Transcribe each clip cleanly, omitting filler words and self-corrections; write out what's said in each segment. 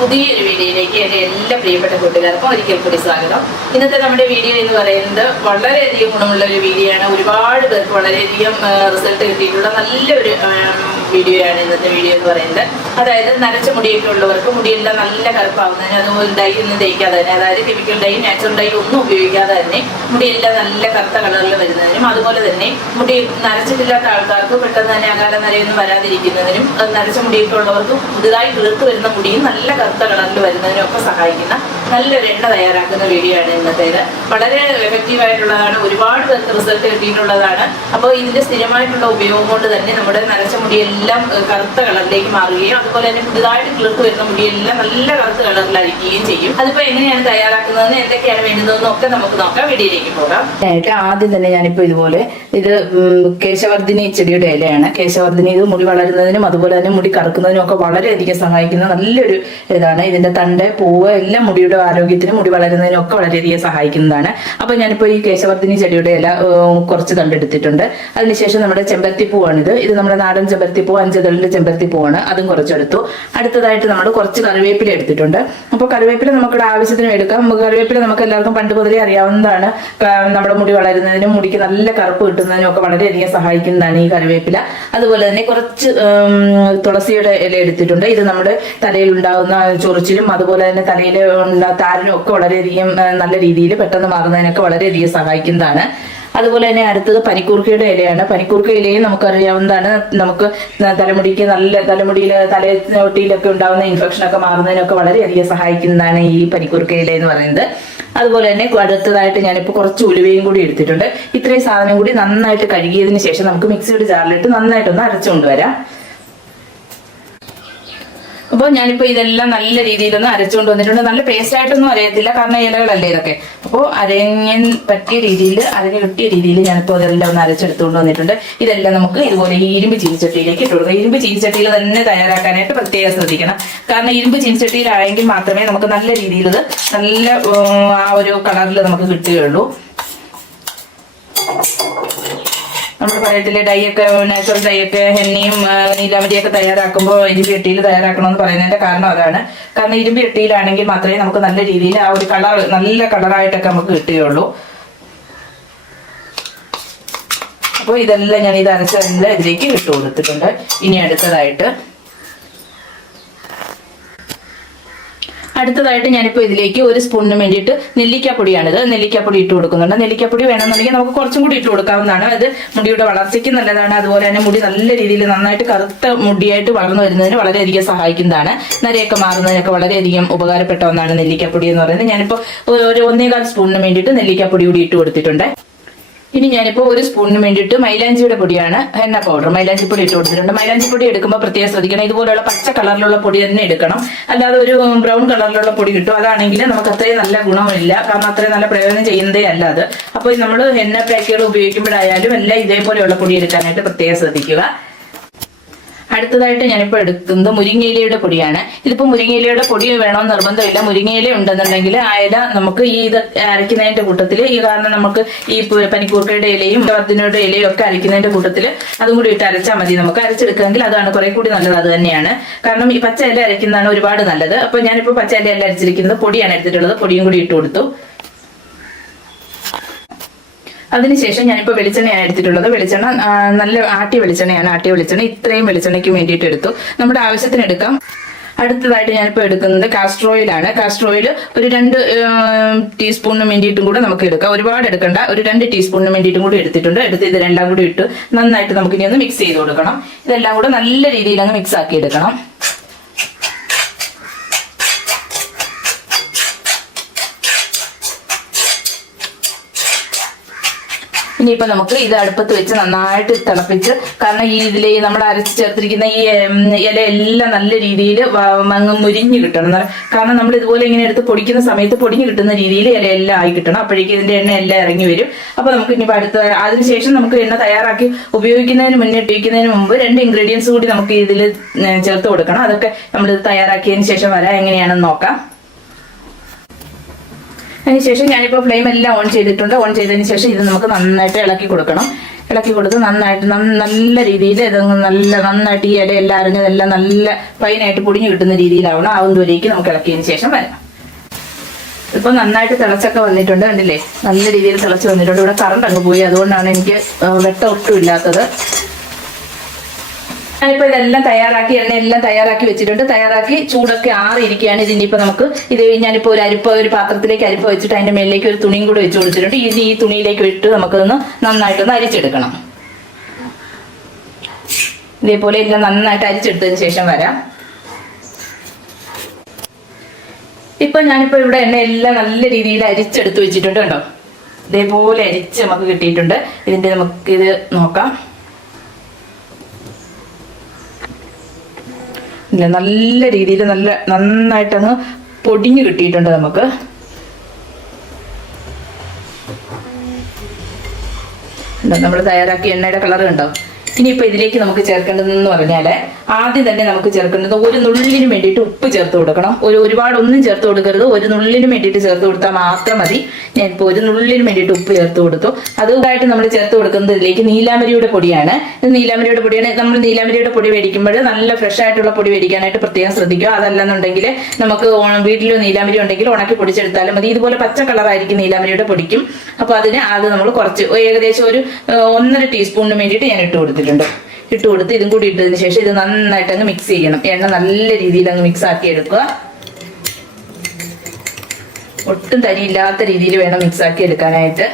പുതിയൊരു വീഡിയോയിലേക്ക് എൻ്റെ എല്ലാ പ്രിയപ്പെട്ട കൂട്ടുകാർക്കും ഒരിക്കൽ കൂടി സ്വാഗതം. ഇന്നത്തെ നമ്മുടെ വീഡിയോ എന്ന് പറയുന്നത് വളരെയധികം ഗുണമുള്ള ഒരു വീഡിയോ ആണ്. ഒരുപാട് പേർക്ക് വളരെയധികം റിസൾട്ട് കിട്ടിയിട്ടുള്ള നല്ലൊരു വീഡിയോ ആണ് ഇന്നത്തെ വീഡിയോ എന്ന് പറയുന്നത്. അതായത് നരച്ച മുടിയൊക്കെ ഉള്ളവർക്ക് മുടിയെല്ലാം നല്ല കറുപ്പാവുന്നതിന്, അതുപോലെ ഡൈ ഒന്നും തേക്കാതെ തന്നെ, അതായത് കെമിക്കൽ ഡൈ നാച്ചുറൽ ഡൈ ഒന്നും ഉപയോഗിക്കാതെ തന്നെ മുടിയെല്ലാം നല്ല കറുത്ത കളറിൽ വരുന്നതിനും, അതുപോലെ തന്നെ മുടി നരച്ചിട്ടില്ലാത്ത ആൾക്കാർക്ക് പെട്ടെന്ന് തന്നെ അകാല നരയൊന്നും വരാതിരിക്കുന്നതിനും, നരച്ച മുടിയൊക്കെ ഉള്ളവർക്ക് പുതുതായി കിളിർത്ത് വരുന്ന മുടിയും നല്ല കറുത്ത കളറിൽ വരുന്നതിനും ഒക്കെ സഹായിക്കുന്ന നല്ലൊരു എണ്ണ തയ്യാറാക്കുന്ന വീഡിയോ ആണ് ഇന്നത്തേത്. വളരെ എഫക്റ്റീവ് ആയിട്ടുള്ളതാണ്, ഒരുപാട് പേർക്ക് റിസൾട്ട് കിട്ടിയിട്ടുള്ളതാണ്. അപ്പോൾ ഇതിന്റെ സ്ഥിരമായിട്ടുള്ള ഉപയോഗം കൊണ്ട് തന്നെ നമ്മുടെ നരച്ച മുടിയെല്ലാം കറുത്ത കളറിലേക്ക് മാറുകയും, അതുപോലെ തന്നെ പുതുതായിട്ട് കിളിർത്ത് വരുന്ന മുടിയെല്ലാം നല്ല കറുത്ത കളറിലായിരിക്കുകയും ചെയ്യും. അതിപ്പോ എങ്ങനെയാണ് തയ്യാറാക്കുന്നതെന്ന്, എന്തൊക്കെയാണ് വേണ്ടുന്നതെന്നും ഒക്കെ നമുക്ക് നോക്കാം. വീഡിയോയിലേക്ക് പോകാം. ആദ്യം തന്നെ ഞാനിപ്പോ ഇതുപോലെ ഇത് കേശവർദ്ധിനി ചെടിയുടെ ഇലയാണ്. കേശവർദ്ധിനി ഇത് മുടി വളരുന്നതിനും അതുപോലെ തന്നെ മുടി കറുക്കുന്നതിനും ഒക്കെ വളരെയധികം സഹായിക്കുന്ന നല്ലൊരു ഇതാണ്. ഇതിന്റെ തണ്ട്, പൂവ് എല്ലാം മുടിയുടെ ആരോഗ്യത്തിനും മുടി വളരുന്നതിനും ഒക്കെ വളരെയധികം സഹായിക്കുന്നതാണ്. അപ്പൊ ഞാനിപ്പോ ഈ കേശവർദ്ധിനി ചെടിയുടെ ഇല കുറച്ച് തണ്ടെടുത്തിട്ടുണ്ട്. അതിനുശേഷം നമ്മുടെ ചെമ്പരത്തിപ്പൂവാണിത്. ഇത് നമ്മുടെ നാടൻ ചെമ്പരത്തിപ്പൂ, 5 ഇതളിന്റെ ചെമ്പരത്തിപ്പൂവാണ്. അതും കുറച്ചെടുത്തു. അടുത്തതായിട്ട് നമ്മൾ കുറച്ച് കറിവേപ്പില എടുത്തിട്ടുണ്ട്. അപ്പോൾ കറിവേപ്പില നമുക്കിവിടെ ആവശ്യത്തിന് എടുക്കാം. കറിവേപ്പില നമുക്ക് എല്ലാവർക്കും പണ്ട് മുതലേ അറിയാവുന്നതാണ്. നമ്മുടെ മുടി വളരുന്നതിനും മുടിക്ക് നല്ല കറുപ്പ് കിട്ടുന്നതിനും ഒക്കെ വളരെയധികം സഹായിക്കുന്നതാണ് ഈ കറിവേപ്പില. അതുപോലെ തന്നെ കുറച്ച് തുളസിയുടെ ഇല എടുത്തിട്ടുണ്ട്. ഇത് നമ്മുടെ തലയിൽ ഉണ്ടാകുന്ന ചൊറിച്ചിലും അതുപോലെ തന്നെ തലയിൽ താരനും ഒക്കെ വളരെയധികം നല്ല രീതിയിൽ പെട്ടെന്ന് മാറുന്നതിനൊക്കെ വളരെയധികം സഹായിക്കുന്നതാണ്. അതുപോലെ തന്നെ അടുത്തത് പനിക്കൂർക്കയുടെ ഇലയാണ്. പനിക്കൂർക്ക ഇലയും നമുക്കറിയാവുന്നതാണ്. നമുക്ക് തലമുടിക്ക് തലമുടിയിൽ തലയൊട്ടിയിലൊക്കെ ഉണ്ടാകുന്ന ഇൻഫെക്ഷനൊക്കെ മാറുന്നതിനൊക്കെ വളരെയധികം സഹായിക്കുന്നതാണ് ഈ പനിക്കൂർക്ക ഇല എന്ന് പറയുന്നത്. അതുപോലെ തന്നെ അടുത്തതായിട്ട് ഞാനിപ്പോൾ കുറച്ച് ഉലുവയും കൂടി എടുത്തിട്ടുണ്ട്. ഇത്രയും സാധനം കൂടി നന്നായിട്ട് കഴുകിയതിന് ശേഷം നമുക്ക് മിക്സിയുടെ ജാറിലിട്ട് നന്നായിട്ടൊന്ന് അരച്ചുകൊണ്ടുവരാം. അപ്പോൾ ഞാനിപ്പോൾ ഇതെല്ലാം നല്ല രീതിയിലൊന്ന് അരച്ചുകൊണ്ട് വന്നിട്ടുണ്ട്. നല്ല പേസ്റ്റ് ആയിട്ടൊന്നും അരയത്തില്ല, കാരണം ഇലകളല്ലേ ഇതൊക്കെ. അപ്പോൾ അരഞ്ഞ് കിട്ടിയ രീതിയിൽ ഞാനിപ്പോൾ ഇതെല്ലാം ഒന്ന് അരച്ചെടുത്തുകൊണ്ട് വന്നിട്ടുണ്ട്. ഇതെല്ലാം നമുക്ക് ഇതുപോലെ ഈ ഇരുമ്പ് ചീനിച്ചട്ടിയിലേക്ക് ഇട്ട് കൊടുക്കാം. ഇരുമ്പ് ചീനിച്ചട്ടിയിൽ തന്നെ തയ്യാറാക്കാനായിട്ട് പ്രത്യേകം ശ്രദ്ധിക്കണം. കാരണം ഇരുമ്പ് ചീനിച്ചട്ടിയിലായെങ്കിൽ മാത്രമേ നമുക്ക് നല്ല രീതിയിൽ ഇത് നല്ല ആ ഒരു കളറിൽ നമുക്ക് കിട്ടുകയുള്ളൂ. നമ്മൾ പറയത്തില്ലേ, ഡൈയൊക്കെ നാച്ചുറൽ ഡൈയൊക്കെ ഹെന്നയും നീലാമരിയൊക്കെ തയ്യാറാക്കുമ്പോൾ ഇരുമ്പ് ചട്ടിയിൽ തയ്യാറാക്കണമെന്ന് പറയുന്നതിന്റെ കാരണം അതാണ്. കാരണം ഇരുമ്പ് ചട്ടിയിലാണെങ്കിൽ മാത്രമേ നമുക്ക് നല്ല രീതിയിൽ ആ ഒരു കളർ, നല്ല കളറായിട്ടൊക്കെ നമുക്ക് കിട്ടുകയുള്ളൂ. അപ്പോൾ ഇതെല്ലാം ഞാൻ ഇത് അരച്ചെല്ലാം ഇതിലേക്ക് ഇട്ട് കൊടുത്തിട്ടുണ്ട്. ഇനി അടുത്തതായിട്ട് ഞാനിപ്പോൾ ഇതിലേക്ക് 1 സ്പൂണിന് വേണ്ടിയിട്ട് നെല്ലിക്കാപ്പൊടിയാണിത്. നെല്ലിക്കാപ്പൊടി ഇട്ട് കൊടുക്കുന്നുണ്ട്. നെല്ലിക്കാപ്പൊടി വേണമെന്നുണ്ടെങ്കിൽ നമുക്ക് കുറച്ചും കൂടി ഇട്ട് കൊടുക്കാവുന്നതാണ്. അത് മുടിയുടെ വളർച്ചയ്ക്ക് നല്ലതാണ്. അതുപോലെ തന്നെ മുടി നല്ല രീതിയിൽ നന്നായിട്ട് കറുത്ത മുടിയായിട്ട് വളർന്നു വരുന്നതിന് വളരെയധികം സഹായിക്കുന്നതാണ്. നരയൊക്കെ മാറുന്നതിനൊക്കെ വളരെയധികം ഉപകാരപ്പെട്ട ഒന്നാണ് നെല്ലിക്കാപ്പൊടി എന്ന് പറയുന്നത്. ഞാനിപ്പോൾ ഒരു 1.25 സ്പൂണിന് വേണ്ടിയിട്ട് നെല്ലിക്കാപ്പൊടി കൂടി ഇട്ട് കൊടുത്തിട്ടുണ്ട്. ഇനി ഞാനിപ്പോൾ 1 സ്പൂണിന് വേണ്ടിയിട്ട് മൈലാഞ്ചിയുടെ പൊടിയാണ്, ഹെന്ന പൗഡർ, മൈലാഞ്ചിപ്പൊടി ഇട്ട് കൊടുത്തിട്ടുണ്ട്. മൈലാഞ്ചിപ്പൊടി എടുക്കുമ്പോൾ പ്രത്യേകം ശ്രദ്ധിക്കണം. ഇതുപോലെയുള്ള പച്ച കളറിലുള്ള പൊടി തന്നെ എടുക്കണം. അല്ലാതെ ഒരു ബ്രൗൺ കളറിലുള്ള പൊടി കിട്ടും, അതാണെങ്കിൽ നമുക്ക് അത്രയും നല്ല ഗുണമില്ല, കാരണം അത്രയും നല്ല പ്രയോജനം ചെയ്യുന്നതേ അല്ല അത്. അപ്പോൾ നമ്മൾ ഹെന്ന പാക്കുകൾ ഉപയോഗിക്കുമ്പോഴായാലും എല്ലാം ഇതേപോലെയുള്ള പൊടി എടുക്കാനായിട്ട് പ്രത്യേകം ശ്രദ്ധിക്കുക. അടുത്തതായിട്ട് ഞാനിപ്പോൾ എടുക്കുന്നത് മുരിങ്ങയിലയുടെ പൊടിയാണ്. ഇതിപ്പോൾ മുരിങ്ങയിലയുടെ പൊടി വേണമെന്ന് നിർബന്ധമില്ല. മുരിങ്ങയില ഉണ്ടെന്നുണ്ടെങ്കിൽ ആ ഇല നമുക്ക് ഈ ഇത് അരയ്ക്കുന്നതിന്റെ കൂട്ടത്തിൽ, ഈ കാരണം നമുക്ക് ഈ പനിക്കൂർക്കയുടെ ഇലയും വർദ്ധനയുടെ ഇലയും ഒക്കെ അരയ്ക്കുന്നതിന്റെ കൂട്ടത്തിൽ അതും കൂടി ഇട്ട് അരച്ചാൽ മതി. നമുക്ക് അരച്ചെടുക്കാമെങ്കിൽ അതാണ് കുറെ കൂടി നല്ലത്. അത് തന്നെയാണ്. കാരണം ഈ പച്ച ഇല അരയ്ക്കുന്നതാണ് ഒരുപാട് നല്ലത്. അപ്പോൾ ഞാനിപ്പോൾ പച്ച ഇല അല്ല അരച്ചിരിക്കുന്നത്, പൊടിയാണ് എടുത്തിട്ടുള്ളത്. പൊടിയും കൂടി ഇട്ട് കൊടുത്തു. അതിനുശേഷം ഞാനിപ്പോൾ വെളിച്ചെണ്ണയാണ് എടുത്തിട്ടുള്ളത്. വെളിച്ചെണ്ണ നല്ല ആട്ടിയ വെളിച്ചെണ്ണയാണ്. ആട്ടിയ വെളിച്ചെണ്ണ ഇത്രയും വെളിച്ചെണ്ണയ്ക്ക് വേണ്ടിയിട്ട് എടുത്തു. നമ്മുടെ ആവശ്യത്തിന് എടുക്കാം. അടുത്തതായിട്ട് ഞാനിപ്പോൾ എടുക്കുന്നത് കാസ്റ്റർ ഓയിലാണ്. കാസ്റ്റർ ഓയിൽ ഒരു 2 ടീസ്പൂണിന് വേണ്ടിയിട്ടും കൂടെ നമുക്ക് എടുക്കാം. ഒരുപാട് എടുക്കണ്ട, ഒരു 2 ടീസ്പൂണിന് വേണ്ടിയിട്ടും കൂടി എടുത്തിട്ടുണ്ട്. ഇതിലെല്ലാം കൂടി ഇട്ട് നന്നായിട്ട് നമുക്ക് ഇനി ഒന്ന് മിക്സ് ചെയ്ത് കൊടുക്കണം. ഇതെല്ലാം കൂടെ നല്ല രീതിയിൽ അങ്ങ് മിക്സ് ആക്കി എടുക്കണം. ഇനിയിപ്പോ നമുക്ക് ഇത് അടുപ്പത്ത് വെച്ച് നന്നായിട്ട് തിളപ്പിച്ച്, കാരണം ഈ ഇതിലെ നമ്മൾ അരച്ച് ചേർത്തിരിക്കുന്ന ഈ ഇല എല്ലാം നല്ല രീതിയിൽ മുരിഞ്ഞ് കിട്ടണം. കാരണം നമ്മൾ ഇതുപോലെ ഇങ്ങനെ എടുത്ത് പൊടിക്കുന്ന സമയത്ത് പൊടിഞ്ഞ് കിട്ടുന്ന രീതിയിൽ ഇലയെല്ലാം ആയി കിട്ടണം. അപ്പോഴേക്കും ഇതിന്റെ എണ്ണ എല്ലാം ഇറങ്ങി വരും. അപ്പൊ നമുക്ക് ഇനിയിപ്പോൾ അതിനുശേഷം നമുക്ക് എണ്ണ തയ്യാറാക്കി ഉപയോഗിക്കുന്നതിന് മുമ്പ് 2 ഇൻഗ്രീഡിയൻസ് കൂടി നമുക്ക് ഇതിൽ ചേർത്ത് കൊടുക്കണം. അതൊക്കെ നമ്മൾ ഇത് തയ്യാറാക്കിയതിന് ശേഷം വരാം, എങ്ങനെയാണെന്ന് നോക്കാം. അതിനുശേഷം ഞാനിപ്പോൾ ഫ്ലെയിം എല്ലാം ഓൺ ചെയ്തിട്ടുണ്ട്. ഓൺ ചെയ്തതിന് ശേഷം ഇത് നമുക്ക് നന്നായിട്ട് ഇളക്കി കൊടുക്കണം. ഇളക്കി കൊടുത്ത് നന്നായിട്ട് നല്ല രീതിയിൽ ഇതൊന്ന് നന്നായിട്ട് ഈ ഇലയെല്ലാം അരിഞ്ഞതെല്ലാം നല്ല ഫൈനായിട്ട് പൊടിഞ്ഞു കിട്ടുന്ന രീതിയിലാവണം. ആവുന്നവരേക്ക് നമുക്ക് ഇളക്കിയതിന് ശേഷം വരാം. ഇപ്പൊ നന്നായിട്ട് തിളച്ചൊക്കെ വന്നിട്ടുണ്ട്, കണ്ടില്ലേ? നല്ല രീതിയിൽ തിളച്ച് വന്നിട്ടുണ്ട്. ഇവിടെ കറണ്ട് അങ്ങ് പോയി, അതുകൊണ്ടാണ് എനിക്ക് വെട്ടം ഒട്ടും ഇല്ലാത്തത്. ഞാനിപ്പോ ഇതെല്ലാം തയ്യാറാക്കി, എണ്ണയെല്ലാം തയ്യാറാക്കി വെച്ചിട്ടുണ്ട്. തയ്യാറാക്കി ചൂടൊക്കെ ആറിയിരിക്കുകയാണ്. ഇതിനിപ്പോ നമുക്ക് ഞാനിപ്പോ ഒരു പാത്രത്തിലേക്ക് അരിപ്പ വെച്ചിട്ട് അതിന്റെ മേലിലേക്ക് ഒരു തുണിയും കൂടെ വെച്ച് കൊടുത്തിട്ടുണ്ട്. ഈ തുണിയിലേക്ക് ഇട്ട് നമുക്കൊന്ന് നന്നായിട്ടൊന്ന് അരിച്ചെടുക്കണം. ഇതേപോലെ എല്ലാം നന്നായിട്ട് അരിച്ചെടുത്തതിന് ശേഷം വരാം. ഇപ്പൊ ഞാനിപ്പോ ഇവിടെ എണ്ണയെല്ലാം നല്ല രീതിയിൽ അരിച്ചെടുത്ത് വെച്ചിട്ടുണ്ട്, കണ്ടോ? ഇതേപോലെ അരിച്ച് നമുക്ക് കിട്ടിയിട്ടുണ്ട്. നമുക്കിത് നോക്കാം. നല്ല രീതിയിൽ നന്നായിട്ടങ്ങ് പൊടിഞ്ഞു കിട്ടിയിട്ടുണ്ട് നമുക്ക്. നമ്മൾ തയ്യാറാക്കിയ എണ്ണയുടെ കളർ കണ്ടോ? ഇനിയിപ്പോൾ ഇതിലേക്ക് നമുക്ക് ചേർക്കേണ്ടതെന്ന് പറഞ്ഞാൽ ആദ്യം തന്നെ നമുക്ക് ചേർക്കേണ്ടത് ഒരു നുള്ളിന് വേണ്ടിയിട്ട് ഉപ്പ് ചേർത്ത് കൊടുക്കണം. ഒരുപാടൊന്നും ചേർത്ത് കൊടുക്കരുത്, ഒരു നുള്ളിന് വേണ്ടിയിട്ട് ചേർത്ത് കൊടുത്താൽ മാത്രം മതി. ഞാനിപ്പോൾ ഒരു നുള്ളിന് വേണ്ടിയിട്ട് ഉപ്പ് ചേർത്ത് കൊടുത്തു. അതുകൊണ്ടായിട്ട് നമ്മൾ ചേർത്ത് കൊടുക്കുന്നത് ഇതിലേക്ക് നീലാമരിയുടെ പൊടിയാണ്. നീലാമരിയുടെ പൊടിയാണ്. നമ്മൾ നീലാമരിയുടെ പൊടി മേടിക്കുമ്പോൾ നല്ല ഫ്രഷ് ആയിട്ടുള്ള പൊടി മേടിക്കാനായിട്ട് പ്രത്യേകം ശ്രദ്ധിക്കുക. അതല്ലെന്നുണ്ടെങ്കിൽ നമുക്ക് വീട്ടിൽ നീലാമരി ഉണ്ടെങ്കിൽ ഉണക്കി പൊടിച്ചെടുത്താലും മതി. ഇതുപോലെ പച്ച കളറായിരിക്കും നീലാമരിയുടെ പൊടിക്കും. അപ്പോൾ അത് നമ്മൾ കുറച്ച് ഏകദേശം ഒരു 1.5 ടീസ്പൂണിന് വേണ്ടിയിട്ട് ഞാൻ ഇട്ട് കൊടുത്തിട്ടുണ്ട്. ഇട്ട് കൊടുത്ത് ഇതും കൂടി ഇട്ടതിന് ശേഷം ഇത് നന്നായിട്ട് അങ്ങ് മിക്സ് ചെയ്യണം. എണ്ണ നല്ല രീതിയിൽ അങ്ങ് മിക്സ് ആക്കി എടുക്കുക. ഒട്ടും തരിയില്ലാത്ത രീതിയിൽ വേണം മിക്സ് ആക്കി എടുക്കാനായിട്ട്.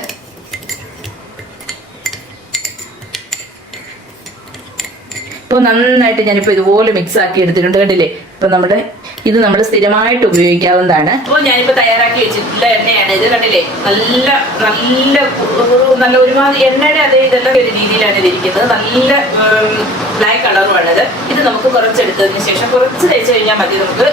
ഇപ്പോൾ നന്നായിട്ട് ഞാനിപ്പോൾ ഇതുപോലെ മിക്സ് ആക്കി എടുത്തിട്ടുണ്ട്, കണ്ടില്ലേ? ഇപ്പൊ ഇത് നമ്മൾ സ്ഥിരമായിട്ട് ഉപയോഗിക്കാവുന്നതാണ്. അപ്പോൾ ഞാനിപ്പോൾ തയ്യാറാക്കി വെച്ചിട്ടുള്ള എണ്ണയാണ് ഇത്, കണ്ടില്ലേ? നല്ല ഒരുമാതിരി എണ്ണയുടെ അതേ ഇതെല്ലാം ഒരു രീതിയിലാണ് ഇതിരിക്കുന്നത്. നല്ല ബ്ലാക്ക് കളറുമാണിത്. ഇത് നമുക്ക് കുറച്ചെടുത്തതിന് ശേഷം കുറച്ച് തേച്ച് കഴിഞ്ഞാൽ മതി. നമുക്ക്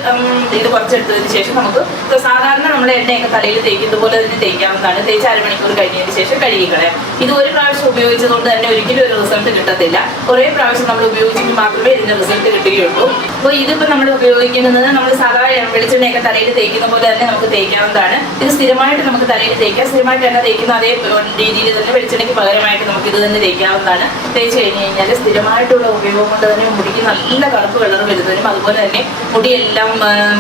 ഇത് കുറച്ചെടുത്തതിന് ശേഷം നമുക്ക് സാധാരണ നമ്മൾ എണ്ണയൊക്കെ തലയിൽ തേക്കുന്നത് പോലെ തന്നെ തേക്കാവുന്നതാണ്. തേച്ച് അരമണിക്കൂർ കഴിഞ്ഞതിന് ശേഷം കഴുകിക്കളയാം. ഇത് ഒരു പ്രാവശ്യം ഉപയോഗിച്ചതുകൊണ്ട് തന്നെ ഒരിക്കലും ഒരു റിസൾട്ട് കിട്ടത്തില്ല. കുറേ പ്രാവശ്യം നമ്മൾ ഉപയോഗിച്ചെങ്കിൽ മാത്രമേ ഇതിന്റെ റിസൾട്ട് കിട്ടുകയുള്ളൂ. അപ്പോൾ ഇതിപ്പോൾ നമ്മൾ ഉപയോഗിക്കുന്നത് നമ്മൾ സാധാരണ വെളിച്ചെണ്ണയൊക്കെ തലയിൽ തേക്കുന്ന പോലെ തന്നെ നമുക്ക് തേക്കാവുന്നതാണ്. ഇത് സ്ഥിരമായിട്ട് നമുക്ക് തലയിൽ തേക്കാം. സ്ഥിരമായിട്ട് എണ്ണ തേക്കുന്ന അതേ രീതിയിൽ തന്നെ വെളിച്ചെണ്ണയ്ക്ക് പകരമായിട്ട് നമുക്ക് ഇത് തന്നെ തേക്കാവുന്നതാണ്. തേച്ച് കഴിഞ്ഞ് കഴിഞ്ഞാൽ സ്ഥിരമായിട്ടുള്ള ഉപയോഗം കൊണ്ട് തന്നെ മുടിക്ക് നല്ല കറുപ്പ് കളർ വരുന്നതിനും അതുപോലെ തന്നെ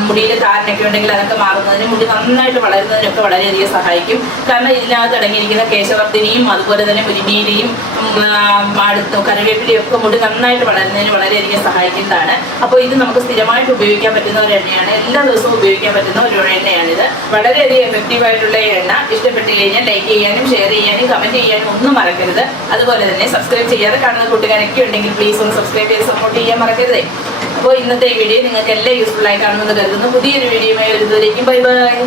മുടിയിൽ താരനൊക്കെ ഉണ്ടെങ്കിൽ അതൊക്കെ മാറുന്നതിനും മുടി നന്നായിട്ട് വളരുന്നതിനൊക്കെ വളരെയധികം സഹായിക്കും. കാരണം ഇതിനകത്ത് അടങ്ങിയിരിക്കുന്ന കേശവർദ്ധിനിയും അതുപോലെ തന്നെ മുരിങ്ങയിലയും കറിവേപ്പിലയും ഒക്കെ മുടി നന്നായിട്ട് വളരുന്നതിന് വളരെയധികം സഹായിക്കുന്നതാണ്. അപ്പോൾ ഇത് നമുക്ക് സ്ഥിരമായിട്ട് ഉപയോഗിക്കാൻ പറ്റുന്ന ഒരു എണ്ണയാണ്. എല്ലാ ദിവസവും ഉപയോഗിക്കാൻ പറ്റുന്ന ഒരു എണ്ണയാണിത്. വളരെയധികം എഫക്റ്റീവായിട്ടുള്ള എണ്ണ. ഇഷ്ടപ്പെട്ട് കഴിഞ്ഞാൽ ലൈക്ക് ചെയ്യാനും ഷെയർ ചെയ്യാനും കമന്റ് ചെയ്യാനും ഒന്നും മറക്കരുത്. അതുപോലെ തന്നെ സബ്സ്ക്രൈബ് ചെയ്യാതെ കാണുന്ന കൂട്ടുകാരൊക്കെ ഉണ്ടെങ്കിൽ പ്ലീസ് ഒന്ന് സബ്സ്ക്രൈബ് ചെയ്ത് സപ്പോർട്ട് ചെയ്യാൻ മറക്കരുതേ. അപ്പോൾ ഇന്നത്തെ വീഡിയോ നിങ്ങൾക്ക് എല്ലാം യൂസ്ഫുൾ ആയി കാണുമെന്ന് കരുതുന്നു. പുതിയൊരു വീഡിയോയുമായി വരുന്നതിലേക്കും ബൈ ബൈ.